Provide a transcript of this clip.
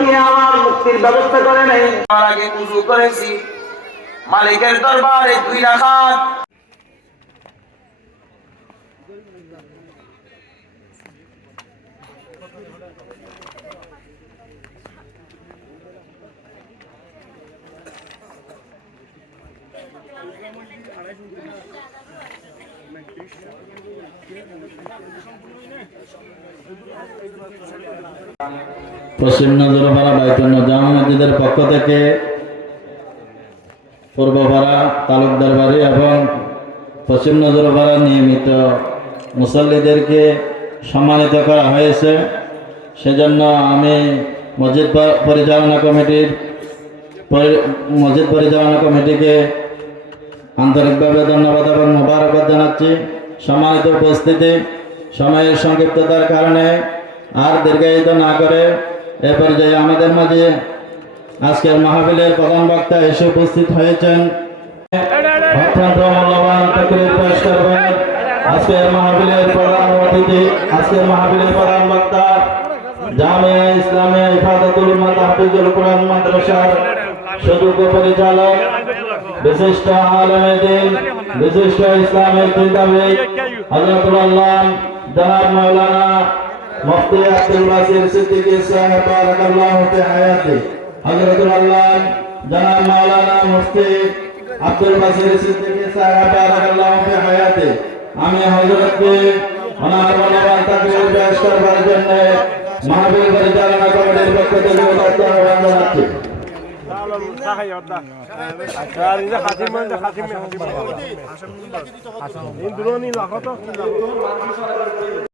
দিয়ে আমার মুক্তির ব্যবস্থা করে নেই। আমার আগে উজু করেছি। মালিকের দরবারে দুই রাখাত। পশ্চিম নজরপাড়া বাইতুল জামা মসজিদের পক্ষ থেকে পূর্বপাড়া তালুকদার বাড়ি এবং পশ্চিম নজরপাড়া নিয়মিত মুসল্লিদেরকে সম্মানিত করা হয়েছে। সেজন্য আমি মসজিদ পরিচালনা কমিটির মসজিদ পরিচালনা কমিটিকে আন্তরিকভাবে ধন্যবাদ এবং মোবারকবাদ জানাচ্ছি। সম্মানিত উপস্থিতি সময়ের সংক্ষিপ্ততার কারণে আর দীর্ঘায়িত না করে এ পর্যায়ে আমাদের মাঝে আজকের মাহফিলের প্রধান বক্তা এসে উপস্থিত হয়েছেন। আজকের প্রধান অতিথি, আজকের প্রধান বক্তা, জামিয়া উম্মাহ কোরআন মাদ্রাসার পরিচালক, বিশিষ্ট আলমে বিশিষ্ট ইসলামের চিন্তাবিদ হজরতুল্লাহ জনাব মাওলানা মুফতি আব্দুল বাসির সিদ্দিকী সাহেব বারাকাল্লাহু হায়াতি হজরতুল্লাহ জনাব মাওলানা মুফতি আব্দুল বাসির সিদ্দিকী সাহেব বারাকাল্লাহু হায়াতি আমি হযরতকে ওনার মূল্যবান তাকবীর পেশ করবার জন্য মাহফিল পরিচালনা কমিটির পক্ষ থেকে উদাত্ত আহ্বান জানাচ্ছি খাতিম